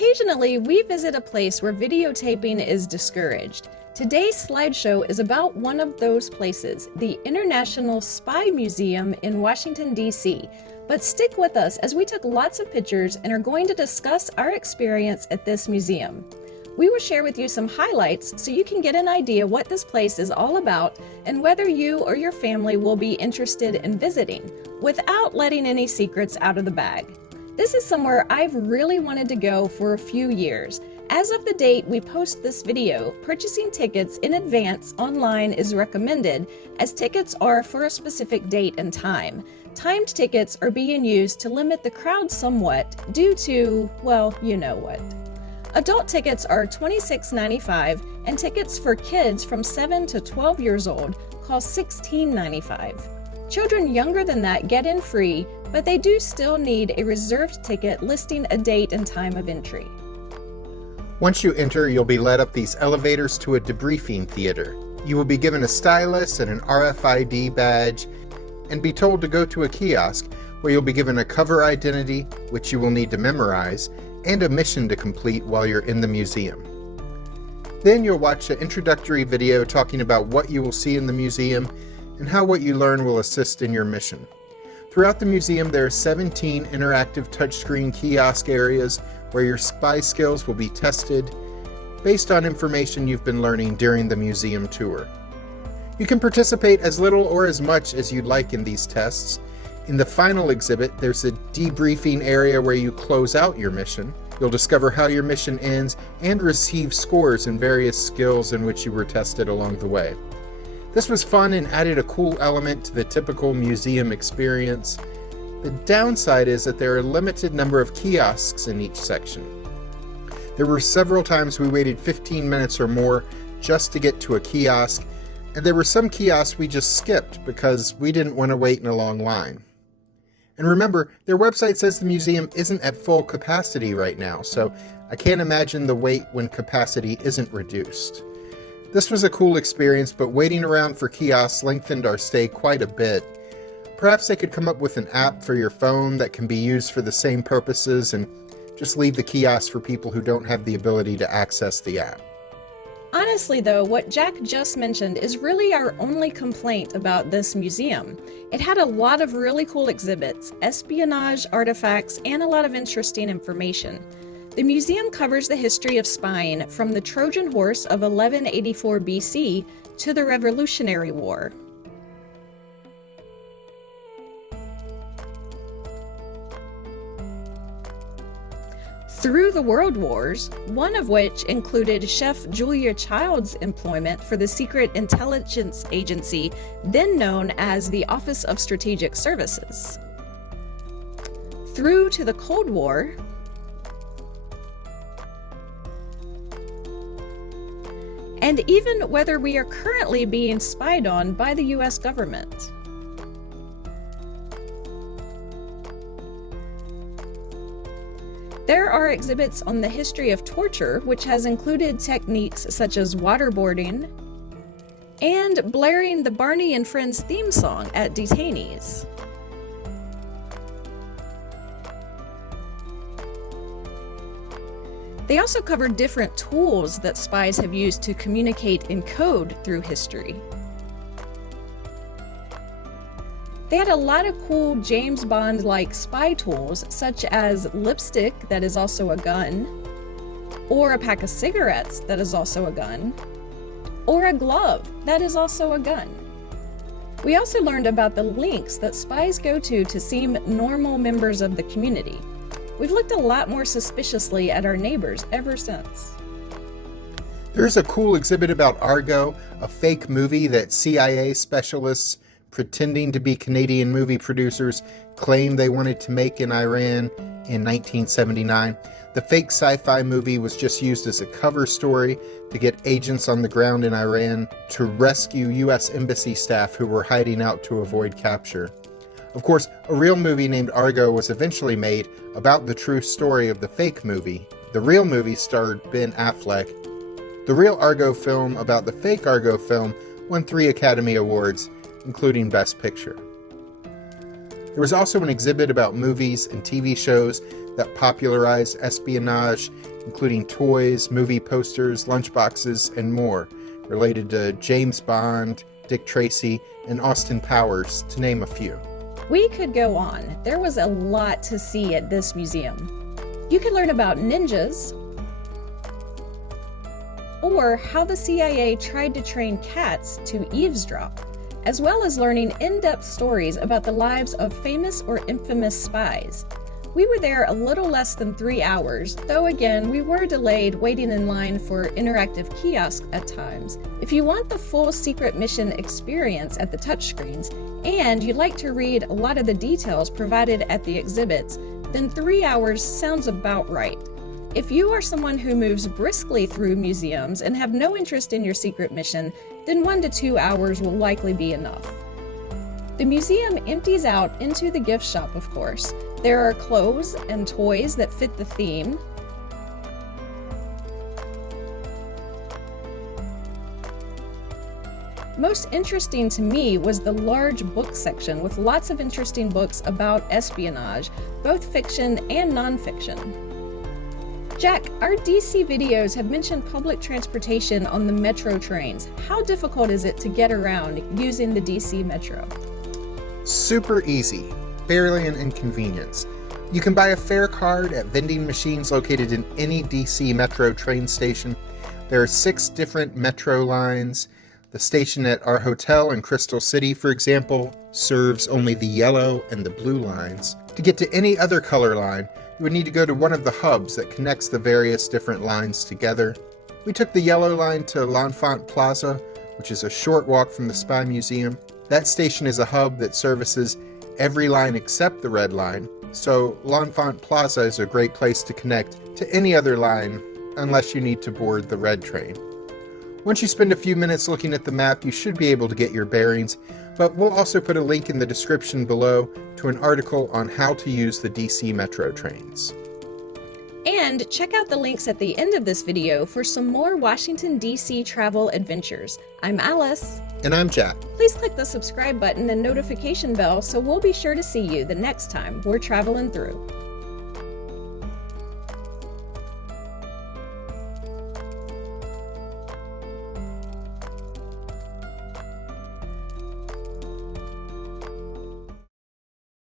Occasionally, we visit a place where videotaping is discouraged. Today's slideshow is about one of those places, the International Spy Museum in Washington, D.C. But stick with us as we took lots of pictures and are going to discuss our experience at this museum. We will share with you some highlights so you can get an idea what this place is all about and whether you or your family will be interested in visiting, without letting any secrets out of the bag. This is somewhere I've really wanted to go for a few years. As of the date we post this video, purchasing tickets in advance online is recommended, as tickets are for a specific date and time. Timed tickets are being used to limit the crowd somewhat due to, well, you know what. Adult tickets are $26.95, and tickets for kids from 7 to 12 years old cost $16.95. Children younger than that get in free, but they do still need a reserved ticket listing a date and time of entry. Once you enter, you'll be led up these elevators to a debriefing theater. You will be given a stylus and an RFID badge and be told to go to a kiosk where you'll be given a cover identity, which you will need to memorize, and a mission to complete while you're in the museum. Then you'll watch an introductory video talking about what you will see in the museum and how what you learn will assist in your mission. Throughout the museum, there are 17 interactive touchscreen kiosk areas where your spy skills will be tested based on information you've been learning during the museum tour. You can participate as little or as much as you'd like in these tests. In the final exhibit, there's a debriefing area where you close out your mission. You'll discover how your mission ends and receive scores in various skills in which you were tested along the way. This was fun and added a cool element to the typical museum experience. The downside is that there are a limited number of kiosks in each section. There were several times we waited 15 minutes or more just to get to a kiosk, and there were some kiosks we just skipped because we didn't want to wait in a long line. And remember, their website says the museum isn't at full capacity right now, so I can't imagine the wait when capacity isn't reduced. This was a cool experience, but waiting around for kiosks lengthened our stay quite a bit. Perhaps they could come up with an app for your phone that can be used for the same purposes and just leave the kiosk for people who don't have the ability to access the app. Honestly though, what Jack just mentioned is really our only complaint about this museum. It had a lot of really cool exhibits, espionage, artifacts, and a lot of interesting information. The museum covers the history of spying from the Trojan horse of 1184 BC to the Revolutionary War. Through the World Wars, one of which included Chef Julia Child's employment for the secret intelligence agency then known as the Office of Strategic Services. Through to the Cold War, and even whether we are currently being spied on by the US government. There are exhibits on the history of torture, which has included techniques such as waterboarding and blaring the Barney and Friends theme song at detainees. They also cover different tools that spies have used to communicate in code through history. They had a lot of cool James Bond-like spy tools, such as lipstick that is also a gun, or a pack of cigarettes that is also a gun, or a glove that is also a gun. We also learned about the lengths that spies go to seem normal members of the community. We've looked a lot more suspiciously at our neighbors ever since. There's a cool exhibit about Argo, a fake movie that CIA specialists pretending to be Canadian movie producers claimed they wanted to make in Iran in 1979. The fake sci-fi movie was just used as a cover story to get agents on the ground in Iran to rescue U.S. embassy staff who were hiding out to avoid capture. Of course, a real movie named Argo was eventually made about the true story of the fake movie. The real movie starred Ben Affleck. The real Argo film about the fake Argo film won 3 Academy Awards, including Best Picture. There was also an exhibit about movies and TV shows that popularized espionage, including toys, movie posters, lunchboxes, and more, related to James Bond, Dick Tracy, and Austin Powers, to name a few. We could go on. There was a lot to see at this museum. You could learn about ninjas, or how the CIA tried to train cats to eavesdrop, as well as learning in-depth stories about the lives of famous or infamous spies. We were there a little less than 3 hours, though again, we were delayed waiting in line for interactive kiosks at times. If you want the full secret mission experience at the touchscreens, and you'd like to read a lot of the details provided at the exhibits, then 3 hours sounds about right. If you are someone who moves briskly through museums and have no interest in your secret mission, then 1 to 2 hours will likely be enough. The museum empties out into the gift shop, of course. There are clothes and toys that fit the theme. Most interesting to me was the large book section with lots of interesting books about espionage, both fiction and nonfiction. Jack, our DC videos have mentioned public transportation on the metro trains. How difficult is it to get around using the DC Metro? Super easy, barely an inconvenience. You can buy a fare card at vending machines located in any DC Metro train station. There are 6 different metro lines. The station at our hotel in Crystal City, for example, serves only the yellow and the blue lines. To get to any other color line, you would need to go to one of the hubs that connects the various different lines together. We took the yellow line to L'Enfant Plaza, which is a short walk from the Spy Museum. That station is a hub that services every line except the red line, so L'Enfant Plaza is a great place to connect to any other line unless you need to board the red train. Once you spend a few minutes looking at the map, you should be able to get your bearings, but we'll also put a link in the description below to an article on how to use the DC Metro trains. And check out the links at the end of this video for some more Washington, D.C. travel adventures. I'm Alice. And I'm Jack. Please click the subscribe button and notification bell so we'll be sure to see you the next time we're traveling through.